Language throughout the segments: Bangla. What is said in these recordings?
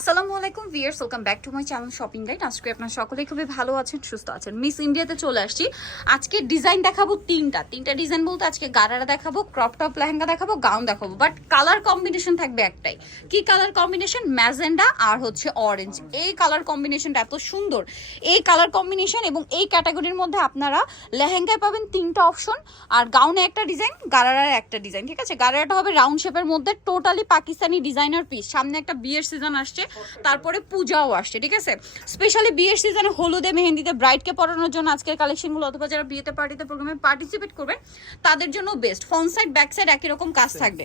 আসসালামু আলাইকুম viewers welcome back to my channel shopping guide. আজকে আপনার সকলেই খুবই ভালো আছেন, সুস্থ আছেন। মিস ইন্ডিয়াতে চলে আসছি। আজকে ডিজাইন দেখাবো তিনটা। তিনটা ডিজাইন বলতে আজকে গারারা দেখাবো, ক্রপ টপ, লেহেঙ্গা দেখাবো, গাউন দেখাবো। বাট কালার কম্বিনেশন থাকবে একটাই। কি কালার কম্বিনেশন? ম্যাজেন্ডা আর হচ্ছে অরেঞ্জ। এই কালার কম্বিনেশনটা এত সুন্দর। এই কালার কম্বিনেশন এবং এই ক্যাটাগরির মধ্যে আপনারা লেহেঙ্গায় পাবেন তিনটা অপশন। আর গাউনে একটা ডিজাইন, গারারার একটা ডিজাইন, ঠিক আছে? গারারাটা হবে রাউন্ড শেপের মধ্যে টোটালি পাকিস্তানি ডিজাইনার পিস। সামনে একটা বিয়ের সিজন আসছে। তারপরে পূজাও আসছে, ঠিক আছে? স্পেশালি বিয়ের সিজনে হলুদে, মেহেন্দিতে ব্রাইডকে পড়ানোর জন্য আজকের কালেকশনগুলো অথবা যারা বিয়েতে পার্টিতে প্রোগ্রামে পার্টিসিপেট করবে তাদের জন্য best front side back side একই রকম কাজ থাকবে।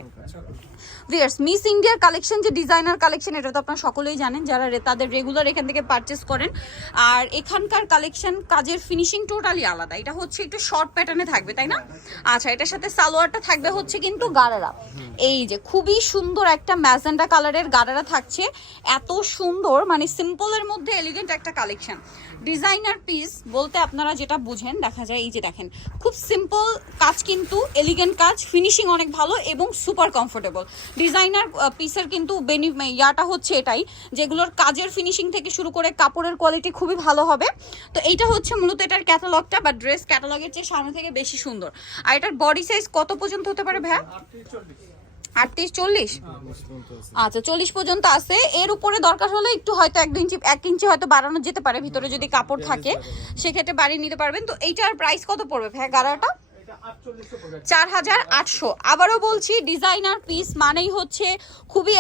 ভিয়ার্স মিস ইন্ডিয়ার কালেকশন যে ডিজাইনার কালেকশন এটা তো আপনারা সকলেই জানেন, যারা তাদের রেগুলার এখান থেকে পারচেস করেন। আর এখানকার কালেকশন কাজের ফিনিশিং টোটালি আলাদা। এটা হচ্ছে একটু শর্ট প্যাটার্নে থাকবে, তাই না? আচ্ছা এটার সাথে সালোয়ারটা থাকবে হচ্ছে কিন্তু গারারা। এই যে খুবই সুন্দর একটা ম্যাজেন্ডা কালারের গারারা থাকছে। এত সুন্দর মানে সিম্পলের মধ্যে এলিগেন্ট একটা কালেকশন ডিজাইনার পিস বলতে আপনারা যেটা বুঝেন, দেখা যায় এই যে দেখেন, খুব সিম্পল কাজ কিন্তু এলিগেন্ট কাজ ফিনিশিং অনেক ভালো এবং সুপার কমফোর্টেবল ডিজাইনার পিসের কিন্তু বেনি ইয়াটা হচ্ছে এটাই, যেগুলোর কাজের ফিনিশিং থেকে শুরু করে কাপড়ের কোয়ালিটি খুবই ভালো হবে। তো এইটা হচ্ছে মূলত এটার ক্যাটালগটা বা ড্রেস ক্যাটালগের চেয়ে সামনে থেকে বেশি সুন্দর। আর এটার বডি সাইজ কত পর্যন্ত হতে পারে ভাইয়া? আটত্রিশ, চল্লিশ? আচ্ছা চল্লিশ পর্যন্ত আছে। এর উপরে দরকার হলে একটু হয়তো এক ইঞ্চি এক ইঞ্চি হয়তো বাড়ানো যেতে পারে, ভিতরে যদি কাপড় থাকে, সেক্ষেত্রে বাড়িয়ে নিতে পারবেন। তো এইটার প্রাইস কত পড়বে ভাই গারাটা চার হাজার আটশো। আবারও বলছি ডিজাইনার পিস মানেই হচ্ছে খুবই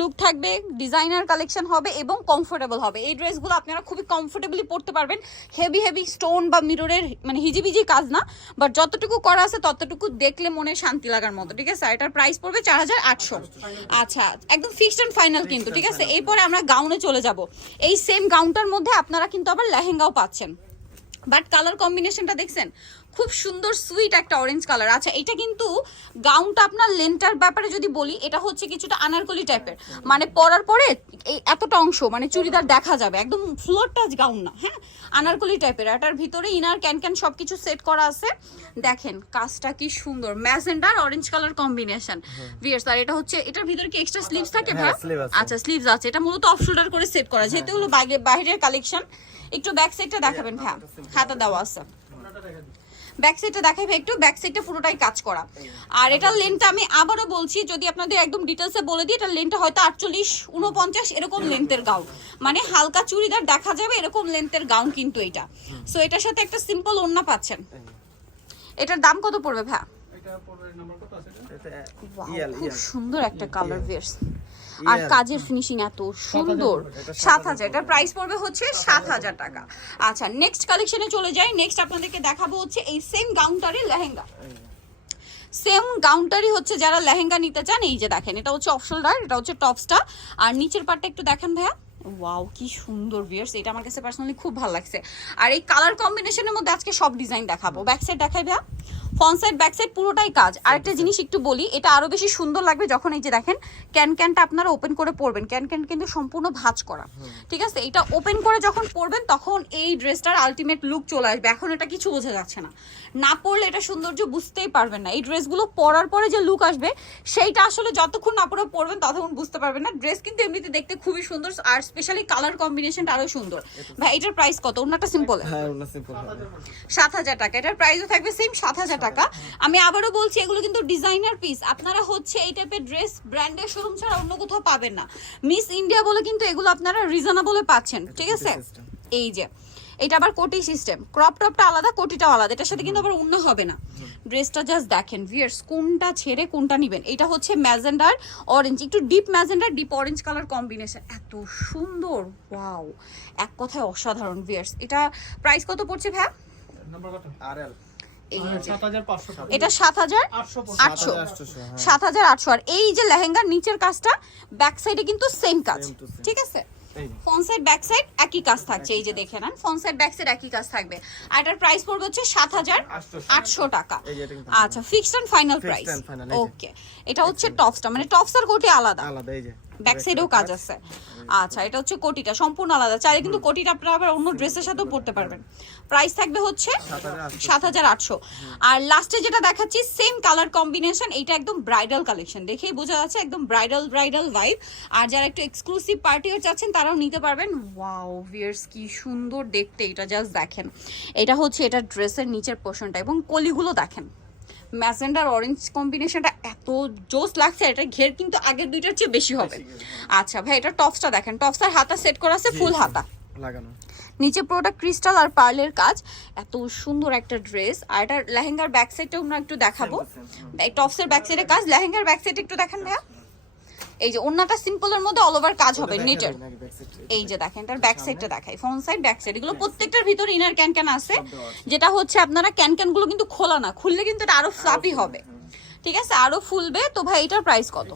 লুক থাকবে ডিজাইনার কালেকশন হবে এবং হবে। এই ড্রেসগুলো আপনারা খুবই পরতে পারবেন। হেভি হেভি স্টোন বা মিররের মানে হিজিবিজি কাজ না বাট যতটুকু করা আছে ততটুকু দেখলে মনে শান্তি লাগার মতো, ঠিক আছে? এটার প্রাইস পড়বে চার হাজার আটশো। আচ্ছা একদম ফিক্সড অ্যান্ড ফাইনাল কিন্তু, ঠিক আছে? এরপরে আমরা গাউনে চলে যাব। এই সেম গাউনটার মধ্যে আপনারা কিন্তু আবার লেহেঙ্গাও পাচ্ছেন। বাট কালার কম্বিনেশনটা দেখছেন? খুব সুন্দর সুইট একটা অরেঞ্জ কালার আচ্ছা এটা কিন্তু গাউনটা আপনার লেন্টার ব্যাপারে যদি বলি এটা হচ্ছে কিছুটা আনারকলি টাইপের মানে পরার পরে এই এতটা অংশ মানে চুড়িদার দেখা যাবে। একদম ফ্লোর টাচ গাউন না হ্যাঁ? আনারকলি টাইপের এটার ভিতরে ইনার ক্যান ক্যান সব কিছু সেট করা আছে। দেখেন কাজটা কি সুন্দর। ম্যাজেন্ডার অরেঞ্জ কালার কম্বিনেশন ভিয়ার্স আর এটা হচ্ছে এটার ভিতরে কি এক্সট্রা স্লিভস থাকে হ্যাঁ, ভাই? আচ্ছা স্লিভস আছে। এটা মূলত অফ শোল্ডার করে সেট করা। যেহেতু হলো বাইরে বাইরের কালেকশন একটু ব্যাক সাইডটা দেখাবেন ভাই হাতা দেওয়া আছে। ব্যাক সাইডটা দেখাবে একটু ব্যাক সাইডটা পুরোটাই কাজ করা। আর এটার লেনটা আমি আবারও বলছি যদি আপনাদের একদম ডিটেলসে বলে দিই এটার লেনটা হয়তো আটচল্লিশ উনপঞ্চাশ এরকম লেন্থের গাউন মানে হালকা চুড়িদার দেখা যাবে এরকম লেন্থের গাউন কিন্তু এটা। সো এটার সাথে একটা সিম্পল ওড়না পাচ্ছেন। এটার দাম কত পড়বে ভাই Wow, খুব সুন্দর একটা কালার ভেয়ার্স আর। কাজের ফিনিশিং এত সুন্দর। সাত হাজার এটার প্রাইস পড়বে হচ্ছে সাত হাজার টাকা। আচ্ছা নেক্সট কালেকশনে চলে যাই। নেক্সট আপনাদেরকে দেখাবো হচ্ছে এই সেম গাউনটারই লেহেঙ্গা। সেম গাউনটারই হচ্ছে যারা লেহেঙ্গা নিতে চান এই যে দেখেন এটা হচ্ছে অফশোল্ডার এটা হচ্ছে টপসটা আর নিচের পার্টটা একটু দেখেন ভাইয়া। ওয়াও কি সুন্দর ভিয়ার্স এটা আমার কাছে পার্সোনালি খুব ভালো লাগছে। আর এই কালার কম্বিনেশনের মধ্যে আজকে সব ডিজাইন দেখাবো। ব্যাক সাইড দেখাই ভাইয়া। ফ্রন্ট সাইড ব্যাক সাইড পুরোটাই কাজ। আরেকটা জিনিস একটু বলি এটা আরও বেশি সুন্দর লাগবে যখন এই যে দেখেন ক্যান ক্যানটা আপনারা ওপেন করে পরবেন। ক্যান ক্যান কিন্তু সম্পূর্ণ ভাঁজ করা। ঠিক আছে? এটা ওপেন করে যখন পরবেন তখন এই ড্রেসটার আলটিমেট লুক চলে আসবে। এখন এটা কিছু বোঝা যাচ্ছে না। না পরলে এটা সৌন্দর্য বুঝতেই পারবেন না। এই ড্রেসগুলো পরার পরে যে লুক আসবে সেইটা আসলে যতক্ষণ না পরে পরবেন ততক্ষণ বুঝতে পারবেন না। ড্রেস কিন্তু এমনিতে দেখতে খুবই সুন্দর আর স্পেশালি কালার কম্বিনেশনটা আরও সুন্দর। ভাই এটার প্রাইস কত? অন্যটা সিম্পল হ্যাঁ সিম্পল সাত হাজার টাকা। এটার প্রাইসও থাকবে সেম সাত হাজার টাকা। আমি আবারও বলছি এগুলো কিন্তু ডিজাইনার পিস আপনারা হচ্ছে এই টাইপের ড্রেস ব্র্যান্ডের শোরুম ছাড়া অন্য কোথাও পাবেন না। মিস ইন্ডিয়া বলে কিন্তু এগুলো আপনারা রিজনেবলে পাচ্ছেন ঠিক আছে। এই যে এটা আবার কোটি সিস্টেম ক্রপ টপটা আলাদা কোটিটাও আলাদা। এটার সাথে কিন্তু আবার অন্য হবে না। ড্রেসটা জাস্ট দেখেন ভিয়ার্স কোনটা ছেড়ে কোনটা নেবেন? এটা হচ্ছে ম্যাজেন্ডার অরেঞ্জ একটু ডিপ ম্যাজেন্ডার ডিপ অরেঞ্জ কালার কম্বিনেশন এত সুন্দর ওয়াও এক কথায় অসাধারণ ভিয়ার্স এটা প্রাইস কত পড়ছে ভ্যা যে সাত হাজার পাঁচশো এটা সাত হাজার আটশো আটশো। 7800, হ্যাঁ। সাত হাজার আটশো। আর এই যে লেহেঙ্গার নিচের কাজটা ব্যাক সাইডে কিন্তু সেম কাজ। ঠিক আছে? ফ্রন্ট সাইড ব্যাক সাইড একই কাজ থাকছে। এই যে দেখে নেন ফ্রন্ট সাইড ব্যাক সাইড একই কাজ থাকবে। আর এটার প্রাইস পড়বে হচ্ছে সাত হাজার আটশো টাকা। আচ্ছা fixed and final price. Okay এটা হচ্ছে টপসটা মানে টপস আর কোটি আলাদা। আলাদা এই যে। ব্যাক সাইডেও কাজ আছে। আচ্ছা এটা হচ্ছে কোটিটা সম্পূর্ণ আলাদা। চাইলে কিন্তু কোটিটা আপনারা আবার অন্য ড্রেসের সাথেও পরতে পারবেন। প্রাইস থাকবে হচ্ছে সাত হাজার আটশো। আর লাস্টে যেটা দেখাচ্ছি সেম কালার কম্বিনেশন এটা একদম ব্রাইডাল কালেকশন দেখেই বোঝা যাচ্ছে একদম ব্রাইডাল ব্রাইডাল ভাইব আর যারা একটু এক্সক্লুসিভ পার্টিও চাচ্ছেন তারাও নিতে পারবেন। ওয়াও ভিয়ার্স কি সুন্দর দেখতে এটা জাস্ট দেখেন। এটা হচ্ছে এটা ড্রেসের নিচের পোর্শনটা এবং কলিগুলো দেখেন। ম্যাজেন্ডার অরেঞ্জ কম্বিনেশনটা এত জোস লাগছে এটা ঘের কিন্তু আগের দুইটার চেয়ে বেশি হবে। আচ্ছা ভাই এটা টপসটা দেখেন। টপসটার হাতা সেট করা আছে ফুল হাতা। লাগানো। নিচে পুরোটা ক্রিস্টাল আর পার্লের কাজ। এত সুন্দর একটা ড্রেস আর এটা লেহেঙ্গার ব্যাক সাইডটা আমরা একটু দেখাবো। এই টপসের ব্যাক সাইডের কাজ। লেহেঙ্গার ব্যাক সাইড একটু দেখেন ভাইয়া। এই যে ওন্নাটা সিম্পলের মধ্যে অল ওভার কাজ হবে নেটের এই যে দেখেন এটার ব্যাক সাইডটা দেখাই। ফ্রন্ট সাইড ব্যাক সাইড এগুলো প্রত্যেকটার ভিতর ইনার ক্যান ক্যান আছে। যেটা হচ্ছে আপনারা ক্যান ক্যানগুলো কিন্তু খোলা না খুললে কিন্তু এটা আরও ফ্লাপি হবে। ঠিক আছে? আরও ফুলবে। তো ভাই এটার প্রাইস কত?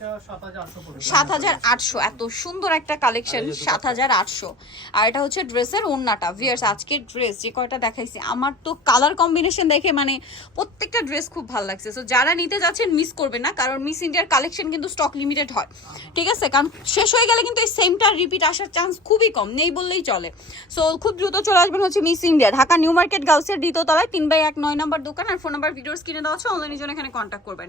সাত হাজার আটশো এত সুন্দর একটা কালেকশন সাত হাজার আটশো। আর এটা হচ্ছে ড্রেসের ওন্নাটা। ভিয়ার্স আজকের ড্রেস যে কয়টা দেখাইছি আমার তো কালার কম্বিনেশন দেখে মানে প্রত্যেকটা ড্রেস খুব ভালো লাগছে। সো যারা নিতে যাচ্ছেন মিস করবেন না কারণ মিস ইন্ডিয়ার কালেকশন কিন্তু স্টক লিমিটেড হয়। ঠিক আছে? কারণ শেষ হয়ে গেলে কিন্তু এই সেমটা রিপিট আসার চান্স খুবই কম। নেই বললেই চলে। সো খুব দ্রুত চলে আসবেন হচ্ছে Miss India Dhaka New Market গাউসের গার্লসের দ্বিতীয়তলায় তিন বাই এক নয় নম্বর দোকান। আর ফোন নাম্বার ভিডিওস কিনে দেওয়া আছে। অনলাইনের জন্য এখানে কন্ট্যাক্ট করবেন।